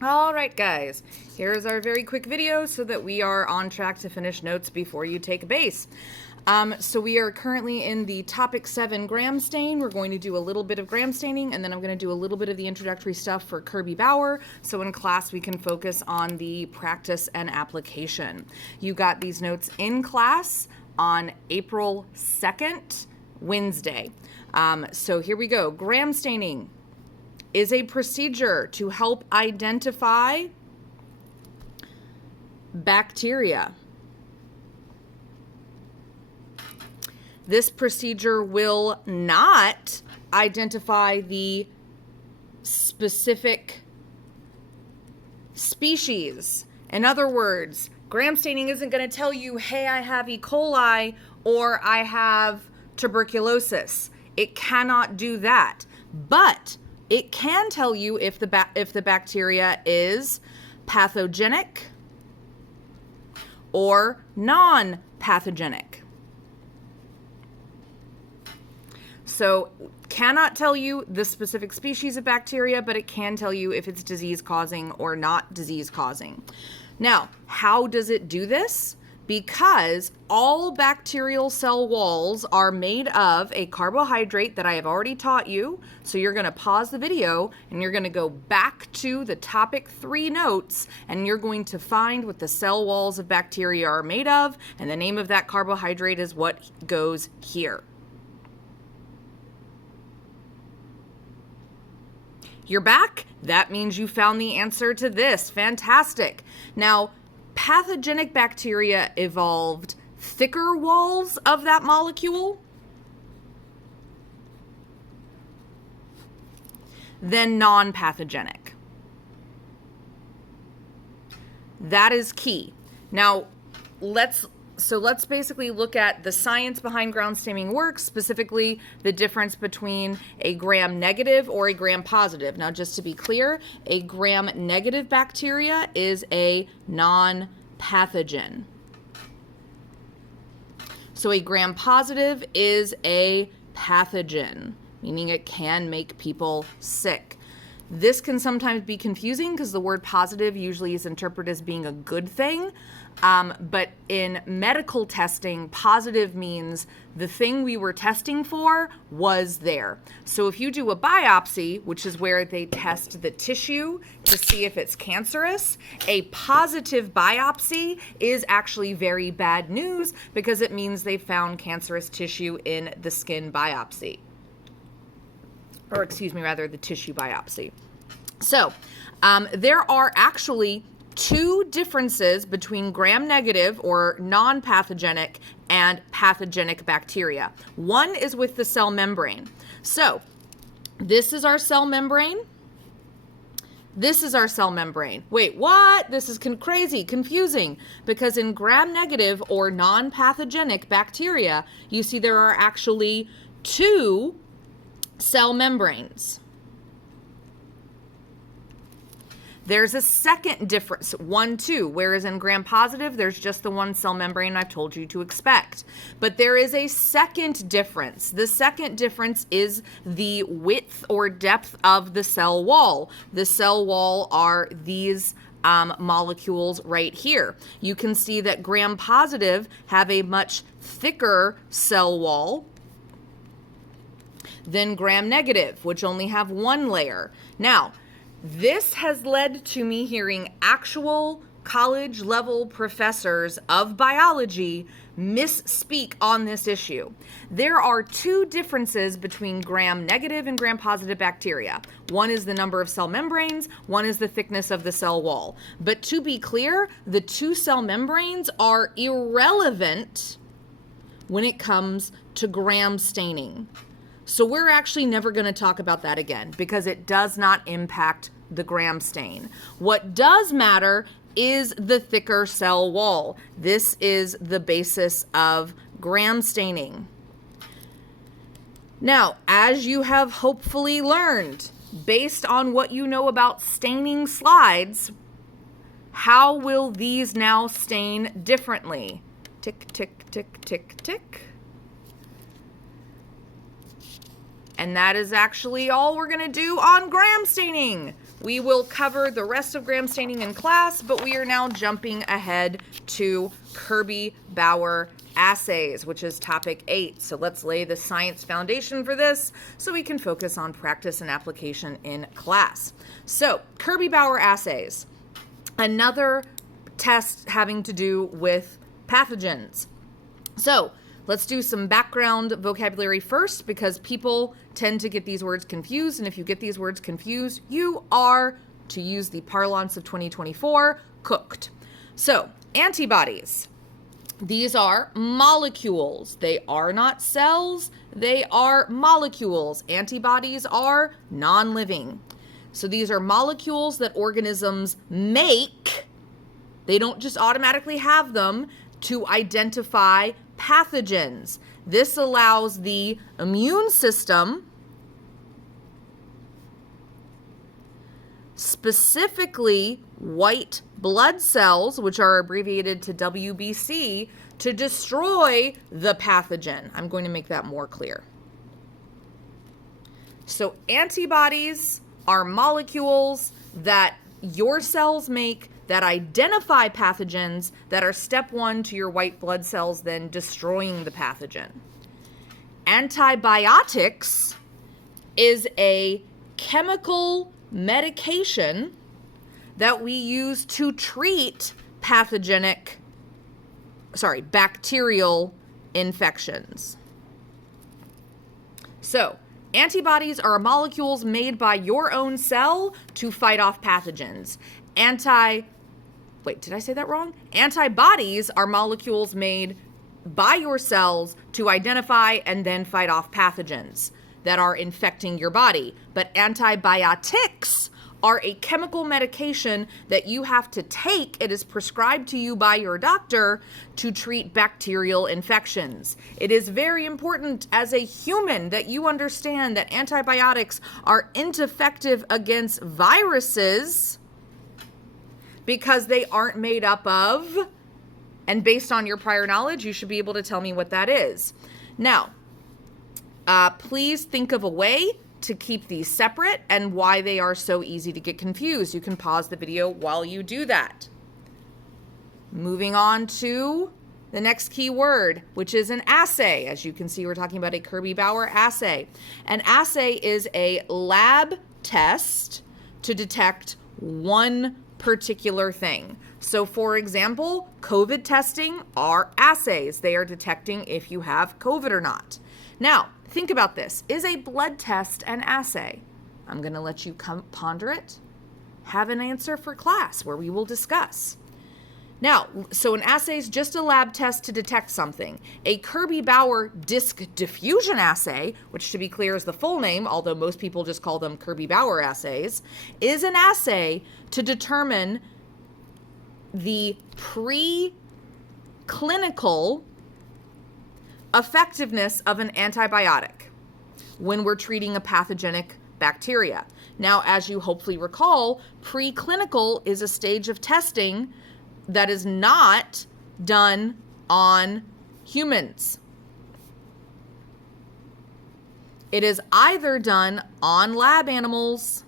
All right, guys, here's our very quick video so that we are on track to finish notes before you take a base. So we are currently in the topic 7 gram stain. We're going to do a little bit of gram staining, and then I'm going to do a little bit of the introductory stuff for Kirby Bauer. So in class, we can focus on the practice and application. You got these notes in class on April 2nd, Wednesday. So here we go. Gram staining is a procedure to help identify bacteria. This procedure will not identify the specific species. In other words, gram staining isn't going to tell you, hey, I have E. coli or I have tuberculosis. It cannot do that. But it can tell you if the bacteria is pathogenic or non-pathogenic. So cannot tell you the specific species of bacteria, but it can tell you if it's disease-causing or not disease-causing. Now, how does it do this? Because all bacterial cell walls are made of a carbohydrate that I have already taught you. So you're going to pause the video and you're going to go back to the topic 3 notes and you're going to find what the cell walls of bacteria are made of, and the name of that carbohydrate is what goes here. You're back? That means you found the answer to this. Fantastic. Now, pathogenic bacteria evolved thicker walls of that molecule than non-pathogenic. That is key. Now, let's basically look at the science behind gram staining work, specifically the difference between a gram negative or a gram positive. Now, just to be clear, a gram negative bacteria is a non-pathogen. So a gram positive is a pathogen, meaning it can make people sick. This can sometimes be confusing because the word positive usually is interpreted as being a good thing. But in medical testing, positive means the thing we were testing for was there. So if you do a biopsy, which is where they test the tissue to see if it's cancerous, a positive biopsy is actually very bad news because it means they found cancerous tissue in the skin biopsy. Or excuse me, rather the tissue biopsy. So there are actually 2 differences between gram-negative or non-pathogenic and pathogenic bacteria. One is with the cell membrane. So this is our cell membrane. This is our cell membrane. Wait, what? This is crazy, confusing, because in gram-negative or non-pathogenic bacteria, you see there are actually 2 cell membranes. There's a second difference, 1, 2, whereas in gram-positive, there's just the 1 cell membrane I've told you to expect. But there is a second difference. The second difference is the width or depth of the cell wall. The cell wall are these molecules right here. You can see that gram-positive have a much thicker cell wall than gram-negative, which only have 1 layer. Now, this has led to me hearing actual college-level professors of biology misspeak on this issue. There are 2 differences between gram-negative and gram-positive bacteria. One is the number of cell membranes, one is the thickness of the cell wall. But to be clear, the 2 cell membranes are irrelevant when it comes to gram staining. So we're actually never going to talk about that again because it does not impact the gram stain. What does matter is the thicker cell wall. This is the basis of gram staining. Now, as you have hopefully learned, based on what you know about staining slides, how will these now stain differently? Tick, tick, tick, tick, tick. And that is actually all we're going to do on gram staining. We will cover the rest of gram staining in class, but we are now jumping ahead to Kirby Bauer assays, which is topic 8. So let's lay the science foundation for this so we can focus on practice and application in class. So Kirby Bauer assays, another test having to do with pathogens. So let's do some background vocabulary first, because people tend to get these words confused. And if you get these words confused, you are, to use the parlance of 2024, cooked. So antibodies. These are molecules. They are not cells. They are molecules. Antibodies are non-living. So these are molecules that organisms make. They don't just automatically have them to identify pathogens. This allows the immune system, specifically white blood cells, which are abbreviated to WBC, to destroy the pathogen. I'm going to make that more clear. So antibodies are molecules that your cells make that identify pathogens that are step 1 to your white blood cells then destroying the pathogen. Antibiotics is a chemical medication that we use to treat bacterial infections. So, antibodies are molecules made by your own cell to fight off pathogens. Did I say that wrong? Antibodies are molecules made by your cells to identify and then fight off pathogens that are infecting your body. But antibiotics are a chemical medication that you have to take. It is prescribed to you by your doctor to treat bacterial infections. It is very important as a human that you understand that antibiotics are ineffective against viruses because they aren't made up of, and based on your prior knowledge, you should be able to tell me what that is. Now, please think of a way to keep these separate and why they are so easy to get confused. You can pause the video while you do that. Moving on to the next key word, which is an assay. As you can see, we're talking about a Kirby Bauer assay. An assay is a lab test to detect one particular thing. So for example, COVID testing are assays. They are detecting if you have COVID or not. Now, think about this. Is a blood test an assay? I'm going to let you ponder it. Have an answer for class where we will discuss. Now, so an assay is just a lab test to detect something. A Kirby Bauer disc diffusion assay, which to be clear is the full name, although most people just call them Kirby Bauer assays, is an assay to determine the preclinical effectiveness of an antibiotic when we're treating a pathogenic bacteria. Now, as you hopefully recall, preclinical is a stage of testing that is not done on humans. It is either done on lab animals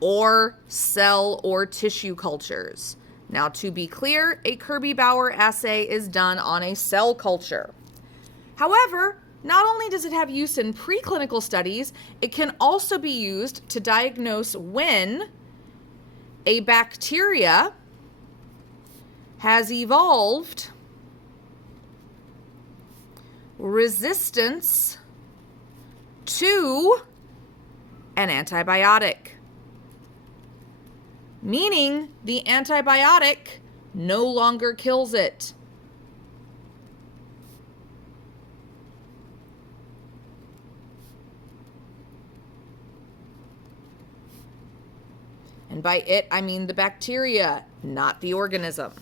or cell or tissue cultures. Now, to be clear, a Kirby Bauer assay is done on a cell culture. However, not only does it have use in preclinical studies, it can also be used to diagnose when a bacteria has evolved resistance to an antibiotic, meaning the antibiotic no longer kills it. And by it, I mean the bacteria, not the organism.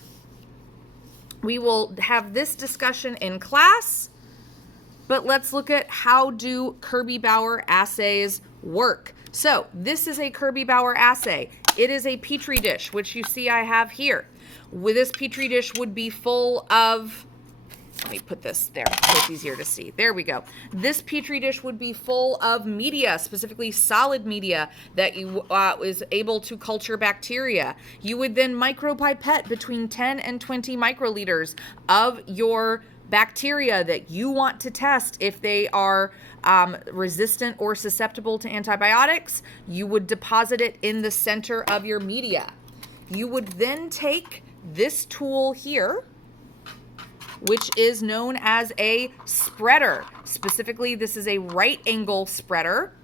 We will have this discussion in class, but let's look at how do Kirby Bauer assays work. So this is a Kirby Bauer assay. It is a Petri dish, which you see I have here. This Petri dish would be full of Let me put this there so it's easier to see. There we go. This Petri dish would be full of media, specifically solid media that you is able to culture bacteria. You would then micropipette between 10 and 20 microliters of your bacteria that you want to test if they are resistant or susceptible to antibiotics. You would deposit it in the center of your media. You would then take this tool here, which is known as a spreader. Specifically, this is a right angle spreader.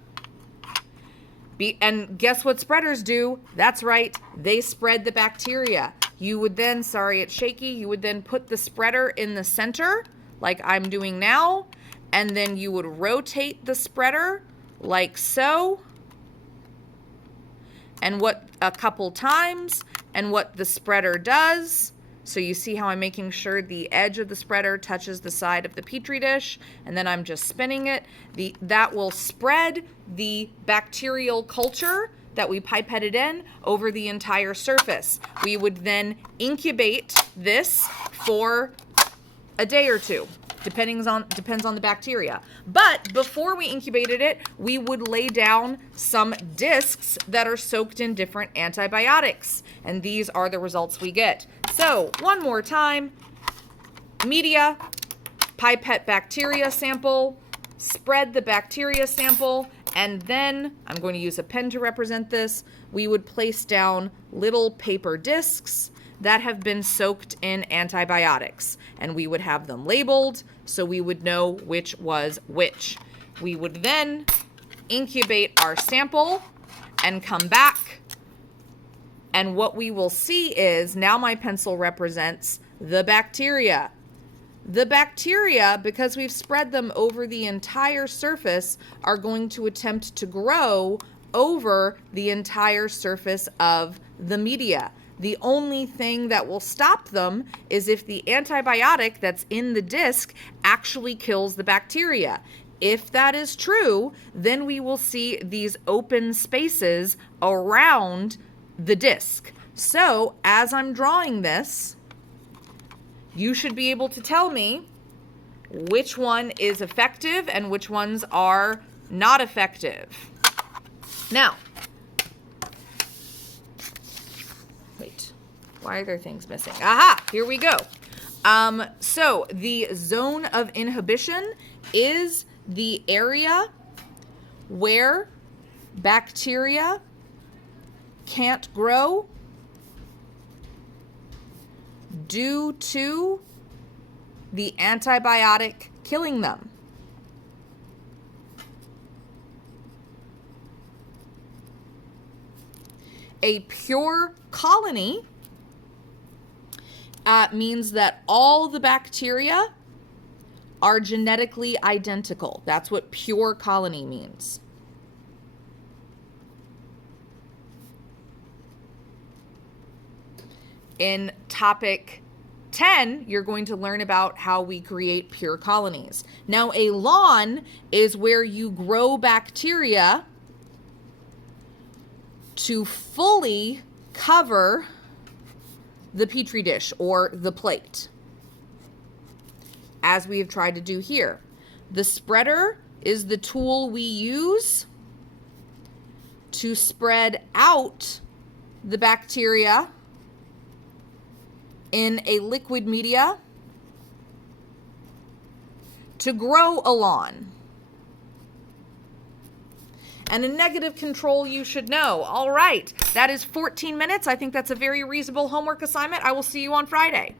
And guess what spreaders do? That's right, they spread the bacteria. You would then, sorry it's shaky, you would then put the spreader in the center, like I'm doing now, and then you would rotate the spreader like so, and what a couple times, and what the spreader does. So you see how I'm making sure the edge of the spreader touches the side of the Petri dish, and then I'm just spinning it. That will spread the bacterial culture that we pipetted in over the entire surface. We would then incubate this for a day or two. Depends on the bacteria. But before we incubated it, we would lay down some discs that are soaked in different antibiotics. And these are the results we get. So one more time, media, pipette bacteria sample, spread the bacteria sample, and then I'm going to use a pen to represent this. We would place down little paper discs that have been soaked in antibiotics, and we would have them labeled so we would know which was which. We would then incubate our sample and come back, and what we will see is, now my pencil represents the bacteria. The bacteria, because we've spread them over the entire surface, are going to attempt to grow over the entire surface of the media. The only thing that will stop them is if the antibiotic that's in the disc actually kills the bacteria. If that is true, then we will see these open spaces around the disc. So as I'm drawing this, you should be able to tell me which one is effective and which ones are not effective. Now, wait, why are there things missing? Aha, here we go. So the zone of inhibition is the area where bacteria can't grow due to the antibiotic killing them. A pure colony means that all the bacteria are genetically identical. That's what pure colony means. In topic 10, you're going to learn about how we create pure colonies. Now, a lawn is where you grow bacteria to fully cover the Petri dish or the plate, as we have tried to do here. The spreader is the tool we use to spread out the bacteria in a liquid media to grow a lawn. And a negative control you should know. All right, that is 14 minutes. I think that's a very reasonable homework assignment. I will see you on Friday.